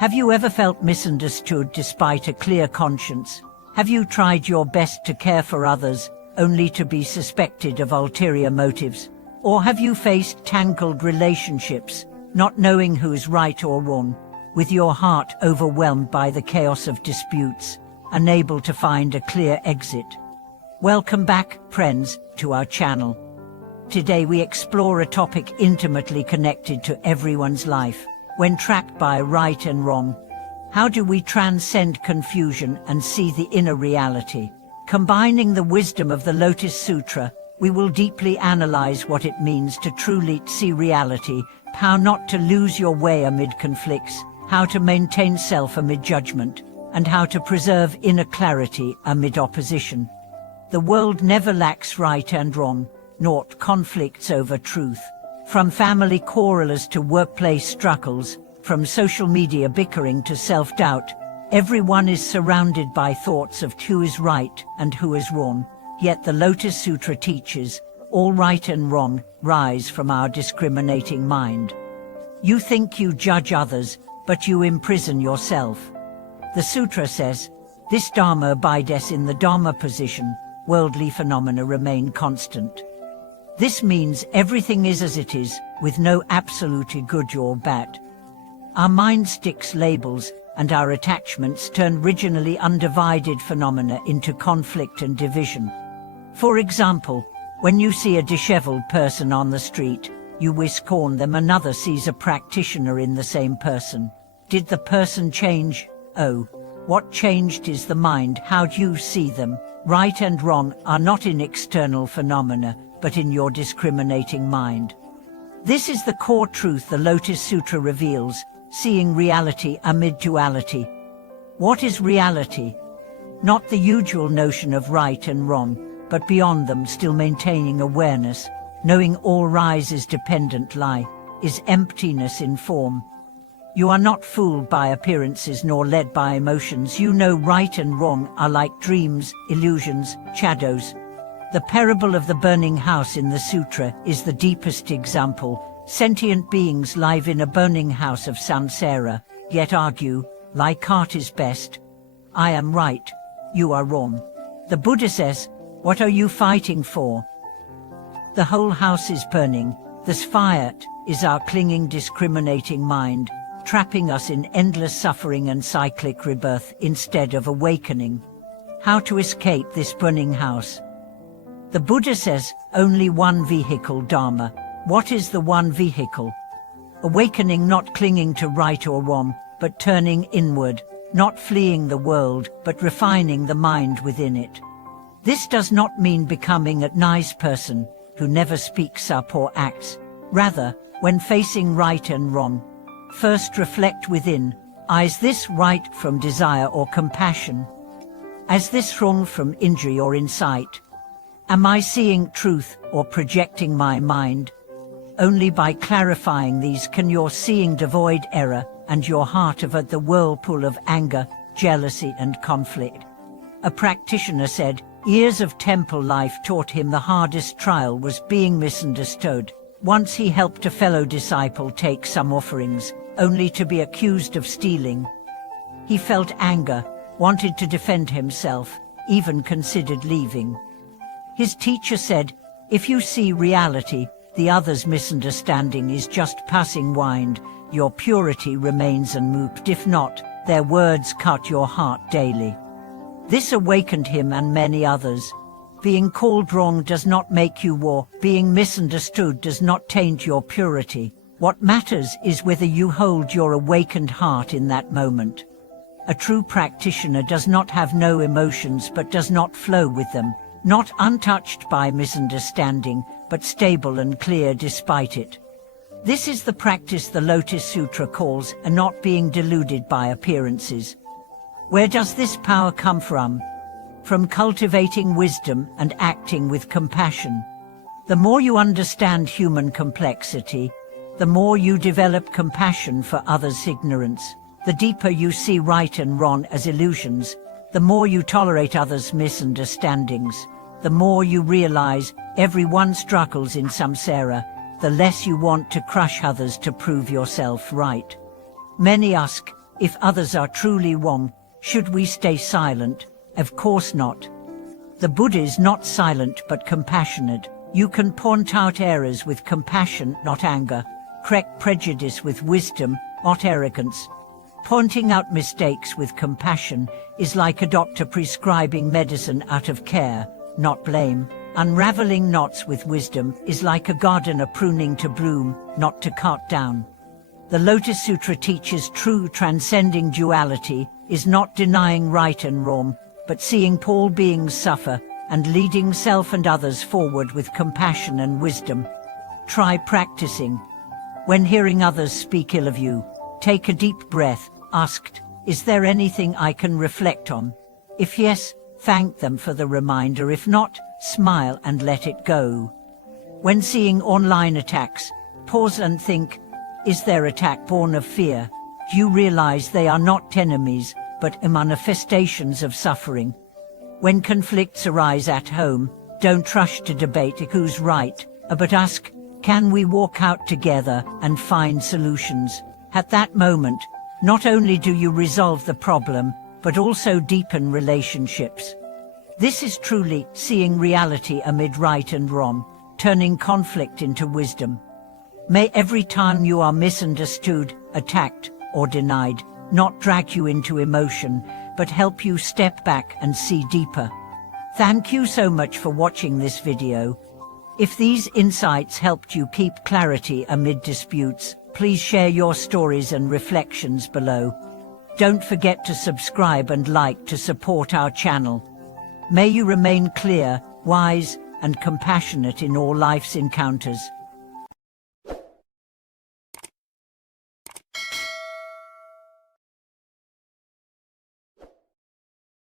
Have you ever felt misunderstood despite a clear conscience? Have you tried your best to care for others, only to be suspected of ulterior motives? Or have you faced tangled relationships, not knowing who's right or wrong, with your heart overwhelmed by the chaos of disputes, unable to find a clear exit? Welcome back, friends, to our channel. Today we explore a topic intimately connected to everyone's life, when trapped by right and wrong. How do we transcend confusion and see the inner reality? Combining the wisdom of the Lotus Sutra, we will deeply analyze what it means to truly see reality, how not to lose your way amid conflicts, how to maintain self amid judgment, and how to preserve inner clarity amid opposition. The world never lacks right and wrong, nor conflicts over truth. From family quarrels to workplace struggles, from social media bickering to self-doubt, everyone is surrounded by thoughts of who is right and who is wrong. Yet the Lotus Sutra teaches, all right and wrong rise from our discriminating mind. You think you judge others, but you imprison yourself. The sutra says, this Dharma abides in the Dharma position, worldly phenomena remain constant. This means everything is as it is, with no absolute good or bad. Our mind sticks labels, and our attachments turn originally undivided phenomena into conflict and division. For example, when you see a disheveled person on the street, you scorn them. Another sees a practitioner in the same person. Did the person change? Oh, what changed is the mind. How do you see them? Right and wrong are not in external phenomena, but in your discriminating mind. This is the core truth the Lotus Sutra reveals, seeing reality amid duality. What is reality? Not the usual notion of right and wrong, but beyond them, still maintaining awareness, knowing all rise is dependent lie, is emptiness in form. You are not fooled by appearances nor led by emotions. You know right and wrong are like dreams, illusions, shadows. The parable of the burning house in the sutra is the deepest example. Sentient beings live in a burning house of samsara, yet argue, like art is best. I am right, you are wrong. The Buddha says, what are you fighting for? The whole house is burning. This fire is our clinging, discriminating mind, trapping us in endless suffering and cyclic rebirth instead of awakening. How to escape this burning house? The Buddha says, only one vehicle, Dharma. What is the one vehicle? Awakening, not clinging to right or wrong, but turning inward, not fleeing the world, but refining the mind within it. This does not mean becoming a nice person who never speaks up or acts. Rather, when facing right and wrong, first reflect within, is this right from desire or compassion? Is this wrong from injury or insight? Am I seeing truth or projecting my mind? Only by clarifying these can your seeing devoid error and your heart avoid the whirlpool of anger, jealousy and conflict. A practitioner said, years of temple life taught him the hardest trial was being misunderstood. Once he helped a fellow disciple take some offerings, only to be accused of stealing. He felt anger, wanted to defend himself, even considered leaving. His teacher said, if you see reality, the other's misunderstanding is just passing wind, your purity remains unmoved. If not, their words cut your heart daily. This awakened him and many others. Being called wrong does not make you war. Being misunderstood does not taint your purity. What matters is whether you hold your awakened heart in that moment. A true practitioner does not have no emotions but does not flow with them, not untouched by misunderstanding, but stable and clear despite it. This is the practice the Lotus Sutra calls a not being deluded by appearances. Where does this power come from? From cultivating wisdom and acting with compassion. The more you understand human complexity, the more you develop compassion for others' ignorance. The deeper you see right and wrong as illusions, the more you tolerate others' misunderstandings, the more you realize everyone struggles in samsara, the less you want to crush others to prove yourself right. Many ask, If others are truly wrong, should we stay silent? Of course not. The Buddha is not silent but compassionate. You can point out errors with compassion, not anger. Correct prejudice with wisdom, not arrogance. Pointing out mistakes with compassion is like a doctor prescribing medicine out of care, not blame. Unraveling knots with wisdom is like a gardener pruning to bloom, not to cut down. The Lotus Sutra teaches true transcending duality is not denying right and wrong, but seeing all beings suffer and leading self and others forward with compassion and wisdom. Try practicing. When hearing others speak ill of you, take a deep breath, asked, is there anything I can reflect on? If yes, thank them for the reminder. If not, smile and let it go. When seeing online attacks, pause and think, is their attack born of fear? Do you realize they are not enemies, but manifestations of suffering? When conflicts arise at home, don't rush to debate who's right, but ask, can we walk out together and find solutions? At that moment, not only do you resolve the problem, but also deepen relationships. This is truly seeing reality amid right and wrong, turning conflict into wisdom. May every time you are misunderstood, attacked, or denied, not drag you into emotion, but help you step back and see deeper. Thank you so much for watching this video. If these insights helped you keep clarity amid disputes, please share your stories and reflections below. Don't forget to subscribe and like to support our channel. May you remain clear, wise, and compassionate in all life's encounters.